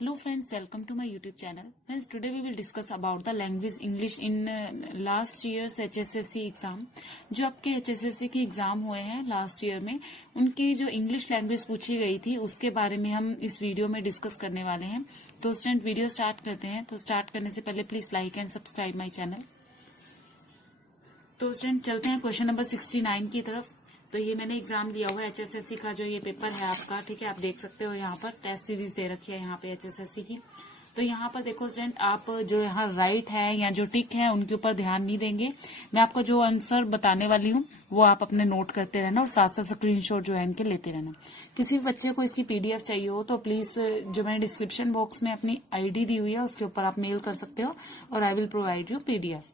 Hello friends, welcome to my YouTube channel. Friends, today we will discuss about the language English in last year's HSSC exam. जो आपके HSSC के exam हुए हैं last year में, उनकी जो English language पूछी गई थी उसके बारे में हम इस वीडियो में डिस्कस करने वाले हैं। तो स्टूडेंट वीडियो स्टार्ट करते हैं। तो स्टार्ट करने से पहले please like and subscribe my channel. तो स्टूडेंट चलते हैं क्वेश्चन नंबर 69 की तरफ। तो ये मैंने एग्जाम दिया हुआ है एचएसएससी का, जो ये पेपर है आपका, ठीक है, आप देख सकते हो यहाँ पर टेस्ट सीरीज दे रखी है यहाँ पे एचएसएससी की। तो यहाँ पर देखो स्टूडेंट, आप जो यहाँ राइट है या जो टिक है उनके ऊपर ध्यान नहीं देंगे। मैं आपको जो आंसर बताने वाली हूँ वो आप अपने नोट करते रहना और साथ साथ स्क्रीनशॉट जो है इनके लेते रहना। किसी भी बच्चे को इसकी पीडीएफ चाहिए हो तो प्लीज जो मैंने डिस्क्रिप्शन बॉक्स में अपनी आईडी दी हुई है उसके ऊपर आप मेल कर सकते हो और I will provide you PDF.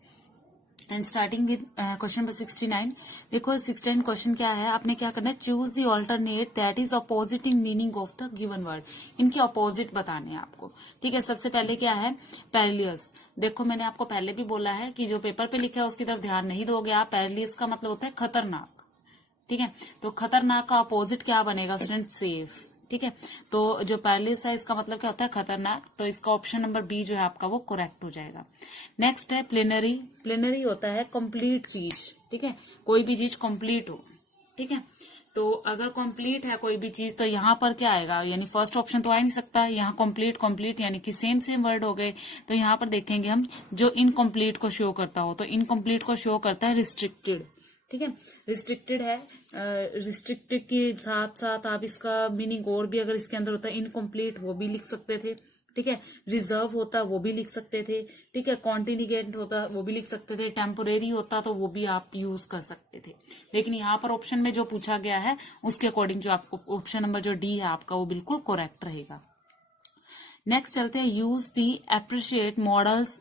And starting with question number 69। देखो 69 क्वेश्चन क्या है, आपने क्या करना है, choose the alternate that is opposite in meaning of the given word. इनके अपोजिट बताने हैं आपको, ठीक है। सबसे पहले क्या है, पेरिलियस। देखो मैंने आपको पहले भी बोला है कि जो पेपर पे लिखा है उसकी तरफ ध्यान नहीं दोगे आप। पेरिलियस का मतलब होता है खतरनाक, ठीक है। तो खतरनाक का अपोजिट क्या बनेगा स्टूडेंट, सेफ, ठीक है। तो जो पेरिलियस है इसका मतलब क्या होता है, खतरनाक। तो इसका ऑप्शन नंबर बी जो है आपका वो करेक्ट हो जाएगा। नेक्स्ट है प्लेनरी। प्लेनरी होता है कंप्लीट चीज, ठीक है, कोई भी चीज कंप्लीट हो, ठीक है। तो अगर कंप्लीट है कोई भी चीज तो यहाँ पर क्या आएगा, यानी फर्स्ट ऑप्शन तो आ नहीं सकता। यहाँ कंप्लीट कंप्लीट यानी कि सेम सेम वर्ड हो गए। तो यहाँ पर देखेंगे हम जो इनकम्प्लीट को शो करता हो, तो इनकम्प्लीट को शो करता है रिस्ट्रिक्टेड, ठीक है। रिस्ट्रिक्टेड है, रिस्ट्रिक्टेड के साथ साथ आप इसका मीनिंग और भी अगर इसके अंदर होता है इनकम्प्लीट वो भी लिख सकते थे, ठीक है। रिजर्व होता वो भी लिख सकते थे, ठीक है। कॉन्टिनिगेंट होता वो भी लिख सकते थे। टेम्पोरेरी होता तो वो भी आप यूज कर सकते थे। लेकिन यहाँ पर ऑप्शन में जो पूछा गया है उसके अकॉर्डिंग जो आपको ऑप्शन नंबर जो डी है आपका वो बिल्कुल करेक्ट रहेगा। नेक्स्ट चलते हैं, use the appropriate models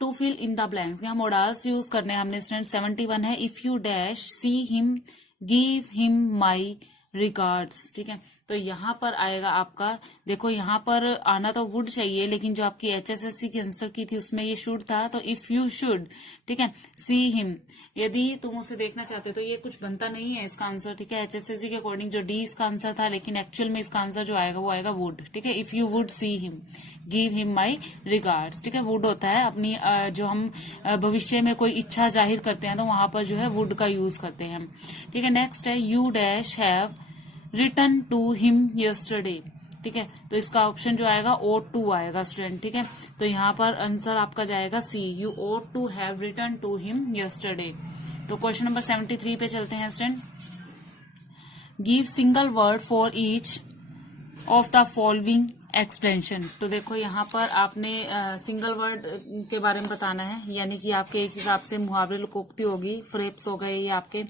to fill in the blanks. यहाँ मॉडल्स यूज करने हैं हमने स्टूडेंट। 71 है, if you dash see him give him my regards, ठीक है। तो यहाँ पर आएगा आपका, देखो यहाँ पर आना तो वुड चाहिए, लेकिन जो आपकी एचएसएससी की आंसर की थी उसमें ये शुड था, तो इफ यू शुड, ठीक है। सी हिम, यदि तुम उसे देखना चाहते हो तो ये कुछ बनता नहीं है इसका आंसर, ठीक है। एचएसएससी के अकॉर्डिंग जो डी इसका आंसर था, लेकिन एक्चुअल में इसका आंसर जो आएगा वो आएगा वुड, ठीक है। If you would see him give him my regards, ठीक है। वुड होता है अपनी जो हम भविष्य में कोई इच्छा जाहिर करते हैं तो वहां पर जो है वुड का यूज करते हैं हम, ठीक है। नेक्स्ट है, you dash have return to him yesterday, ठीक है। तो इसका ऑप्शन जो आएगा ओट टू आएगा स्टूडेंट, ठीक है। तो यहाँ पर आंसर आपका जाएगा C, you ought to have return to him yesterday. तो क्वेश्चन नंबर 73 पे चलते हैं student. Give single word for each of the following explanation. तो देखो यहाँ पर आपने सिंगल वर्ड के बारे में बताना है, यानी कि आपके एक हिसाब से मुहावरे लोकोक्ति होगी, फ्रेप्स हो गए ये आपके।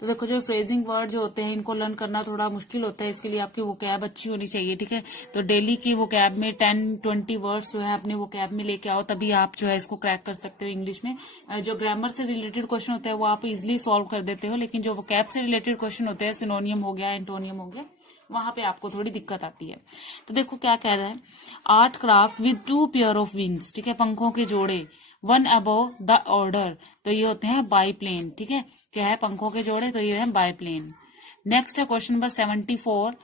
तो देखो जो फ्रेजिंग वर्ड जो होते हैं इनको लर्न करना थोड़ा मुश्किल होता है, इसके लिए आपकी वोकैब अच्छी होनी चाहिए, ठीक है। तो डेली की वोकैब में 10-20 वर्ड्स जो है अपने वोकैब में लेके आओ, तभी आप जो है इसको क्रैक कर सकते हो इंग्लिश में। जो ग्रामर से रिलेटेड क्वेश्चन होते हैं वो आप इजिली सॉल्व कर देते हो, लेकिन जो वोकैब से रिलेटेड क्वेश्चन होते हैं, सिनोनियम हो गया, एंटोनियम हो गया, वहां पे आपको थोड़ी दिक्कत आती है। तो देखो क्या कह रहा है, art craft with 2 pair of wings, ठीक है, पंखों के जोड़े, 1 अबव द ऑर्डर, तो ये होते हैं बाईप्लेन, ठीक है। क्या है, पंखों के जोड़े, तो ये है बाईप्लेन। नेक्स्ट है question number 74,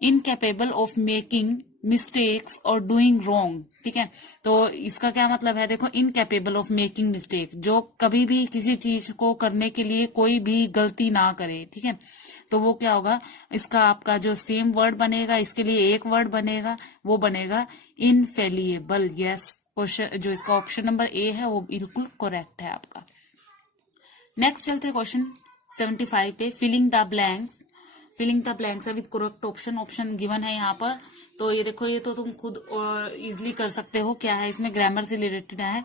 incapable of making mistakes और डूइंग रॉन्ग, ठीक है। तो इसका क्या मतलब है, देखो इनकेपेबल ऑफ मेकिंग मिस्टेक, जो कभी भी किसी चीज को करने के लिए कोई भी गलती ना करे, ठीक है। तो वो क्या होगा, इसका आपका जो सेम वर्ड बनेगा, इसके लिए एक वर्ड बनेगा, वो बनेगा इनफेलिएबल। यस, क्वेश्चन जो इसका ऑप्शन नंबर ए है वो बिल्कुल करेक्ट है आपका। नेक्स्ट चलते हैं क्वेश्चन 75 पे, filling the blanks. Filling the blanks है with correct option, option given है यहाँ पर। तो ये देखो, ये तो तुम खुद इजिली कर सकते हो। क्या है, इसमें ग्रामर से रिलेटेड है।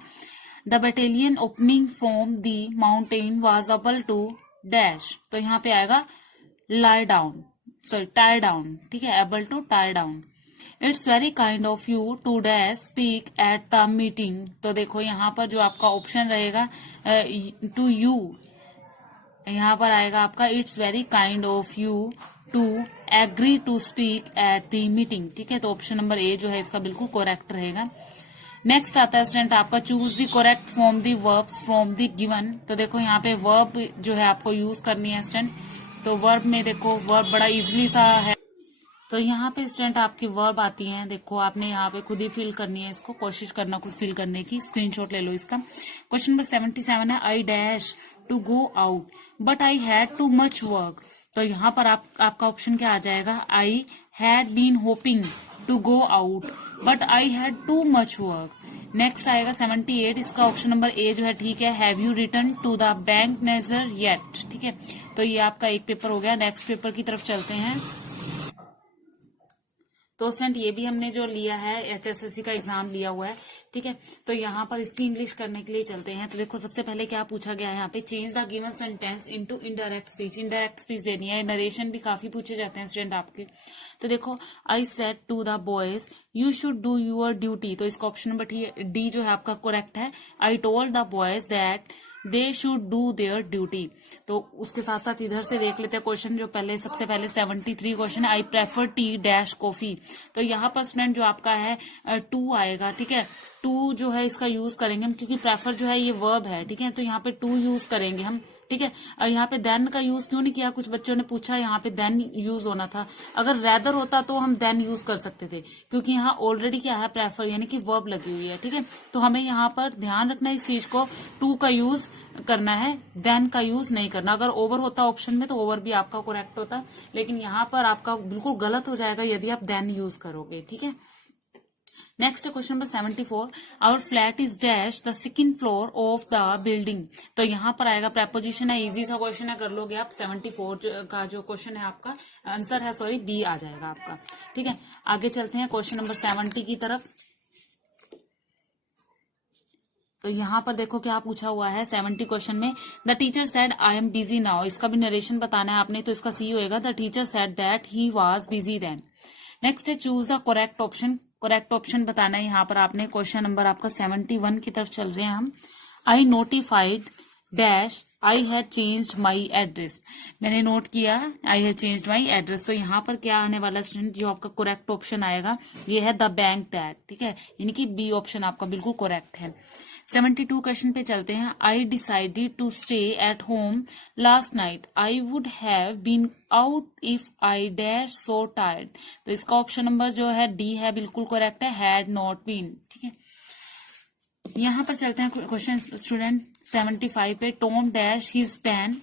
The battalion opening from the mountain was able to dash, तो यहाँ पे आएगा lie down, sorry tire down, ठीक है, able to tire down. It's very kind of you to dash speak at the meeting. तो देखो यहाँ पर जो आपका ऑप्शन रहेगा टू यू, यहाँ पर आएगा आपका it's very kind of you to agree to speak at the meeting, ठीक है। तो ऑप्शन नंबर ए जो है इसका बिल्कुल करेक्ट रहेगा। नेक्स्ट आता है स्टूडेंट आपका, choose the correct from the verbs from the given. तो देखो यहाँ पे वर्ब जो है आपको यूज करनी है स्टूडेंट। तो वर्ब में देखो, वर्ब बड़ा इजिली सा है, तो यहाँ पे स्टूडेंट आपकी वर्ब आती हैं, देखो आपने यहाँ पे खुद ही फिल करनी है, इसको कोशिश करना खुद फिल करने की, स्क्रीनशॉट ले लो इसका। क्वेश्चन नंबर 77 है, I dash to go out but I had too much work. तो यहाँ पर आपका ऑप्शन क्या आ जाएगा, I had been hoping to go out but I had too much work. Next आएगा 78, इसका ऑप्शन नंबर ए जो है ठीक है, have you return to the bank manager yet. ठीक है, तो ये आपका एक पेपर हो गया। नेक्स्ट पेपर की तरफ चलते हैं। तो स्टूडेंट ये भी हमने जो लिया है एचएसएससी का एग्जाम लिया हुआ है, ठीक है। तो यहाँ पर इसकी इंग्लिश करने के लिए चलते हैं। तो देखो सबसे पहले क्या पूछा गया है यहाँ पे, change the given sentence into indirect speech. Indirect speech देनी है, नरेशन भी काफी पूछे जाते हैं स्टूडेंट आपके। तो देखो, I said to the boys you should do your duty. तो इसका ऑप्शन नंबर डी जो है आपका करेक्ट है। I told the boys that they should do their duty. तो उसके साथ साथ इधर से देख लेते हैं क्वेश्चन जो पहले, सबसे पहले 73 क्वेश्चन है, I prefer tea dash coffee. तो यहाँ पर स्टूडेंट जो आपका है टू आएगा, ठीक है। टू जो है इसका यूज करेंगे हम, क्योंकि प्रेफर जो है ये वर्ब है, ठीक है। तो यहाँ पे टू यूज करेंगे हम, ठीक है। यहाँ पे देन का यूज क्यों नहीं किया, कुछ बच्चों ने पूछा, यहाँ पे देन यूज होना था। अगर रेदर होता तो हम देन यूज कर सकते थे, क्योंकि यहाँ ऑलरेडी क्या है, प्रेफर यानी कि वर्ब लगी हुई है, ठीक है। तो हमें यहाँ पर ध्यान रखना है इस चीज को, टू का यूज करना है, देन का यूज नहीं करना। अगर ओवर होता ऑप्शन में तो ओवर भी आपका करेक्ट होता, लेकिन यहाँ पर आपका बिल्कुल गलत हो जाएगा यदि आप देन यूज करोगे, ठीक है। Next question number 74, our flat is dash the second floor of the building. तो यहाँ पर आएगा प्रेपोजिशन है, इजी सा क्वेश्चन है, कर लोगे आप। 74 का जो क्वेश्चन है आपका आंसर है, सॉरी बी आ जाएगा आपका, ठीक है। आगे चलते हैं क्वेश्चन नंबर 70 की तरफ। तो यहाँ पर देखो क्या पूछा हुआ है 70 क्वेश्चन में, the teacher said I am busy now. इसका भी नरेशन बताना है आपने, तो इसका सी होएगा, the teacher said that he was busy then. Next है choose the correct option. Correct option बताना है यहाँ पर आपने। क्वेश्चन नंबर आपका 71 की तरफ चल रहे हैं हम। I notified dash I had changed my address. मैंने नोट किया I had changed my address. तो यहाँ पर क्या आने वाला स्टूडेंट, जो आपका करेक्ट ऑप्शन आएगा ये है द बैंक दैट, ठीक है, यानी कि बी ऑप्शन आपका बिल्कुल करेक्ट है। 72 क्वेश्चन पे चलते हैं। I decided to stay at home last night, I would have been out if I dash so tired. तो इसका ऑप्शन नंबर जो है डी है, बिल्कुल करेक्ट है, हैड नॉट बीन, ठीक है। यहां पर चलते हैं क्वेश्चन स्टूडेंट 75 पे, Tom dash his pen,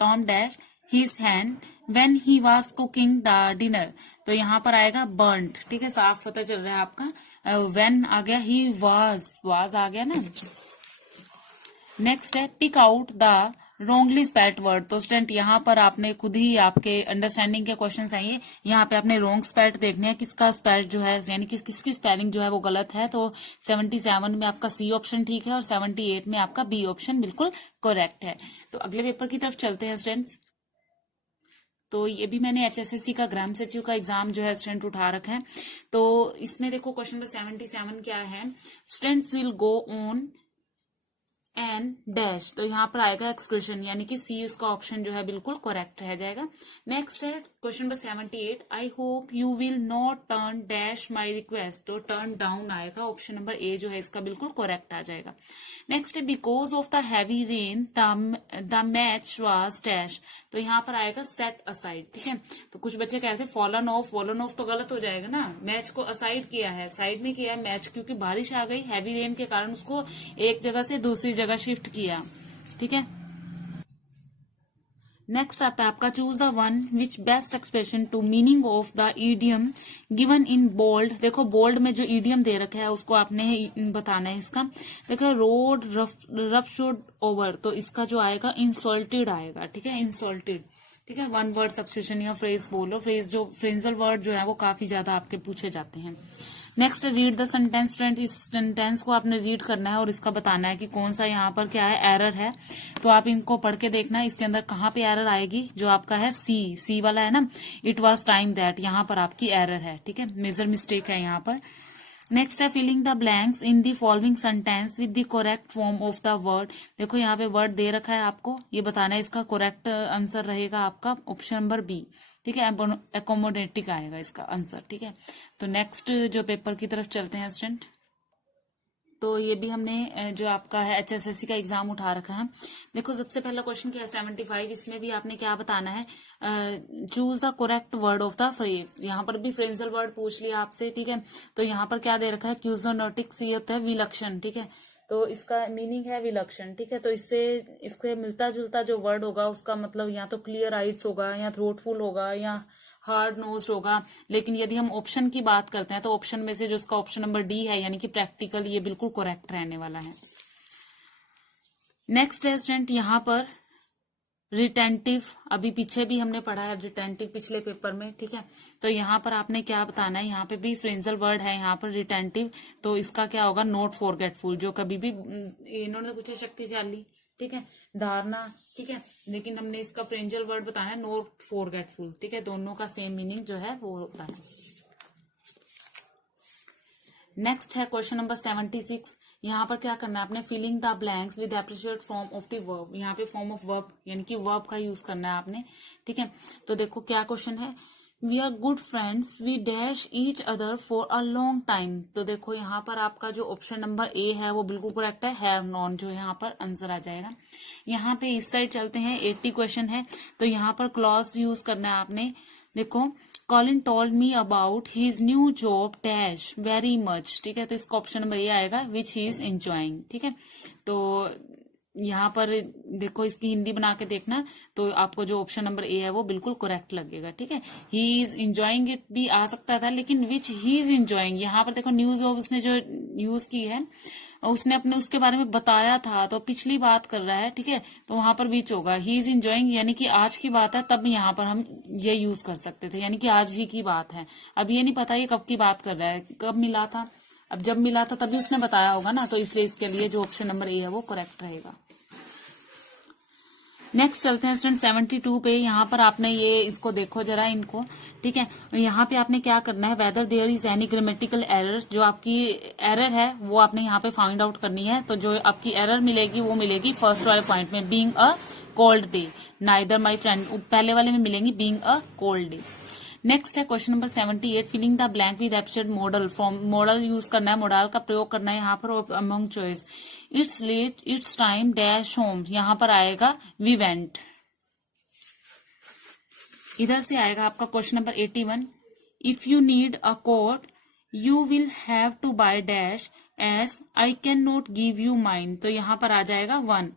Tom dash his hand when he was cooking the dinner. तो यहाँ पर आएगा बर्न्ड, ठीक है, साफ पता चल रहा है आपका। व्हेन आ गया, ही वाज आ गया ना। नेक्स्ट है pick out the wrongly spelled word. तो स्टूडेंट यहाँ पर आपने खुद ही, आपके अंडरस्टैंडिंग के क्वेश्चन आइए, यहाँ पे आपने रॉन्ग स्पेल्ड देखने हैं, किसका स्पेल्ड जो है यानी कि किसकी स्पेलिंग जो है वो गलत है। तो 77 में आपका सी ऑप्शन ठीक है, और 78 में आपका बी ऑप्शन बिल्कुल करेक्ट है। तो अगले पेपर की तरफ चलते हैं स्टूडेंट्स। तो ये भी मैंने एचएसएससी का ग्राम सचिव का एग्जाम जो है स्टूडेंट उठा रखा है। तो इसमें देखो क्वेश्चन नंबर 77 क्या है, students will go on an dash. तो यहाँ पर आएगा एक्सक्लूशन, यानी कि सी उसका ऑप्शन जो है बिल्कुल करेक्ट रह जाएगा। नेक्स्ट है question number 78, I hope you will not turn dash my request. तो टर्न डाउन आएगा, ऑप्शन नंबर ए जो है इसका बिल्कुल करेक्ट आ जाएगा। नेक्स्ट है because of the heavy rain the match was dash. तो यहाँ पर आएगा सेट असाइड, ठीक है। तो कुछ बच्चे कहते हैं फॉलन ऑफ, फॉलन ऑफ तो गलत हो जाएगा ना, मैच को असाइड किया है, साइड में किया है मैच, क्योंकि बारिश आ गई, हैवी रेन के कारण उसको एक जगह से दूसरी जगह शिफ्ट किया, ठीक है। नेक्स्ट आता है आपका choose the one which best expression to meaning of the idiom given in bold. देखो बोल्ड में जो ईडियम दे रखा है उसको आपने बताना है इसका। देखो रोड रफ शोड ओवर, तो इसका जो आएगा इंसल्टेड आएगा, ठीक है, इंसल्टेड, ठीक है। वन वर्ड सब्स्टिट्यूशन या फ्रेज बोलो, फ्रेज जो फ्रेजल वर्ड जो है वो काफी ज्यादा आपके पूछे जाते हैं। Next read the sentence. Student इस सेंटेंस को आपने रीड करना है और इसका बताना है कि कौन सा यहाँ पर क्या है, एरर है। तो आप इनको पढ़ के देखना इसके अंदर कहाँ पे एरर आएगी। जो आपका है सी वाला है ना, इट वाज टाइम दैट, यहाँ पर आपकी एरर है, ठीक है, मेजर मिस्टेक है यहाँ पर। नेक्स्ट है filling the blanks in the following sentence with the correct form of the word. देखो यहाँ पे वर्ड दे रखा है, आपको ये बताना है, इसका करेक्ट आंसर रहेगा आपका ऑप्शन नंबर बी, ठीक है, एकोमोडेटिक आएगा इसका आंसर, ठीक है। तो नेक्स्ट जो पेपर की तरफ चलते हैं स्टूडेंट। तो ये भी हमने जो आपका है HSSC का एग्जाम उठा रखा है। देखो सबसे पहला क्वेश्चन क्या है 75, इसमें भी आपने क्या बताना है, choose the correct word of the phrase. यहाँ पर भी फ्रेजल वर्ड पूछ लिया आपसे, ठीक है। तो यहाँ पर क्या दे रखा है, क्यूजोनोटिक्स, ये होता है विलक्षण, ठीक है। तो इसका मीनिंग है विलक्षण, ठीक है। तो इससे मिलता जुलता जो वर्ड होगा उसका मतलब या तो क्लियर आइज होगा, या थ्रोटफुल होगा, या हार्ड नोज होगा। लेकिन यदि हम ऑप्शन की बात करते हैं तो ऑप्शन में से जो इसका ऑप्शन नंबर डी है यानी कि प्रैक्टिकल, ये बिल्कुल करेक्ट रहने वाला है। नेक्स्ट है स्टूडेंट यहाँ पर रिटेंटिव, अभी पीछे भी हमने पढ़ा है रिटेंटिव पिछले पेपर में, ठीक है। तो यहाँ पर आपने क्या बताना है, यहाँ पे भी फ्रेजल वर्ड है यहाँ पर रिटेंटिव, तो इसका क्या होगा, नॉट फॉरगेटफुल। जो कभी भी इन्होंने पूछा शक्तिशाली, ठीक है, धारणा, ठीक है, लेकिन हमने इसका फ्रेजल वर्ड बताना है नॉट फॉरगेटफुल, ठीक है। दोनों का सेम मीनिंग जो है वो होता है। नेक्स्ट है क्वेश्चन नंबर 76। यहाँ पर क्या करना है आपने, filling the blanks with appropriate form of the verb. यहाँ पे फॉर्म ऑफ वर्ब यानी कि वर्ब का यूज करना है आपने, ठीक है। तो देखो क्या क्वेश्चन है, we are good friends, we dash each other for a long time. तो देखो यहाँ पर आपका जो ऑप्शन नंबर ए है वो बिल्कुल करेक्ट है, हैव नॉन जो यहाँ पर आंसर आ जाएगा। यहाँ पे इस साइड चलते हैं, 80 क्वेश्चन है। तो यहाँ पर क्लॉज यूज करना है आपने। देखो Colin told me about his new job dash very much, ठीक है। तो इसका ऑप्शन नंबर ये आएगा, विच ही इज एंजॉइंग, ठीक है। तो यहाँ पर देखो इसकी हिंदी बना के देखना, तो आपको जो ऑप्शन नंबर ए है वो बिल्कुल करेक्ट लगेगा, ठीक है। ही इज एंजॉइंग इट भी आ सकता था, लेकिन विच ही इज एंजॉइंग, यहाँ पर देखो न्यूज ऑफ उसने जो यूज की है उसने अपने उसके बारे में बताया था, तो पिछली बात कर रहा है, ठीक है। तो वहां पर बीच होगा, ही इज एंजॉइंग यानी कि आज की बात है, तब यहाँ पर हम ये यूज कर सकते थे, यानी कि आज ही की बात है। अब ये नहीं पता ये कब की बात कर रहा है, कब मिला था। अब जब मिला था तभी उसने बताया होगा ना, तो इसलिए इसके लिए जो ऑप्शन नंबर ए है वो करेक्ट रहेगा। नेक्स्ट चलते हैं स्टूडेंट 72 पे। यहाँ पर आपने ये इसको देखो जरा इनको, ठीक है। यहाँ पे आपने क्या करना है, whether there is any grammatical error, जो आपकी एरर है वो आपने यहाँ पे फाइंड आउट करनी है। तो जो आपकी एरर मिलेगी वो मिलेगी फर्स्ट वाले पॉइंट में, being a cold day, neither my friend, पहले वाले में मिलेंगी being a cold day. Next है question number 78, filling the blank with apposite modal. Form modal use करना है, मॉडल का प्रयोग करना है यहाँ पर among choice. It's late, it's time dash home, यहाँ पर आएगा वी वेंट। इधर से आएगा आपका question number 81, if you need a coat you will have to buy dash S I cannot नॉट गिव यू माइन। तो यहाँ पर आ जाएगा 1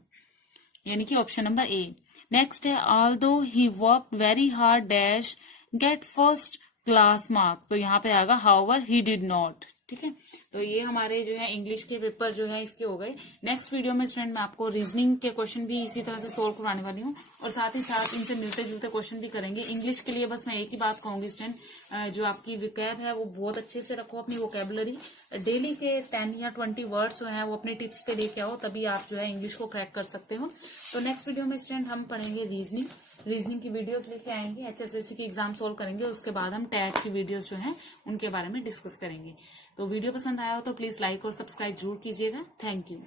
यानी कि ऑप्शन नंबर ए। नेक्स्ट है although he work very hard dash get first class mark. तो यहाँ पे आएगा हाउएवर ही डिड नॉट, ठीक है। तो ये हमारे जो है इंग्लिश के पेपर जो है इसके हो गए। नेक्स्ट वीडियो में स्टूडेंट मैं आपको रीजनिंग के क्वेश्चन भी इसी तरह से सोल्व करवाने वाली हूँ, और साथ ही साथ इनसे मिलते जुलते क्वेश्चन भी करेंगे। इंग्लिश के लिए बस मैं एक ही बात कहूंगी स्टूडेंट, जो आपकी विकैब है वो बहुत अच्छे से रखो, अपनी वोकेबुलरी डेली के 10 या 20 वर्ड्स जो है वो अपने टिप्स पे लेके आओ, तभी आप जो है इंग्लिश को क्रैक कर सकते हो। तो नेक्स्ट वीडियो में स्टूडेंट हम पढ़ेंगे रीजनिंग की वीडियोस लेके आएंगे, HSSC की एग्जाम सोल्व करेंगे, उसके बाद हम टैट की वीडियोस जो हैं उनके बारे में डिस्कस करेंगे। तो वीडियो पसंद आया हो तो प्लीज लाइक और सब्सक्राइब जरूर कीजिएगा। Thank you.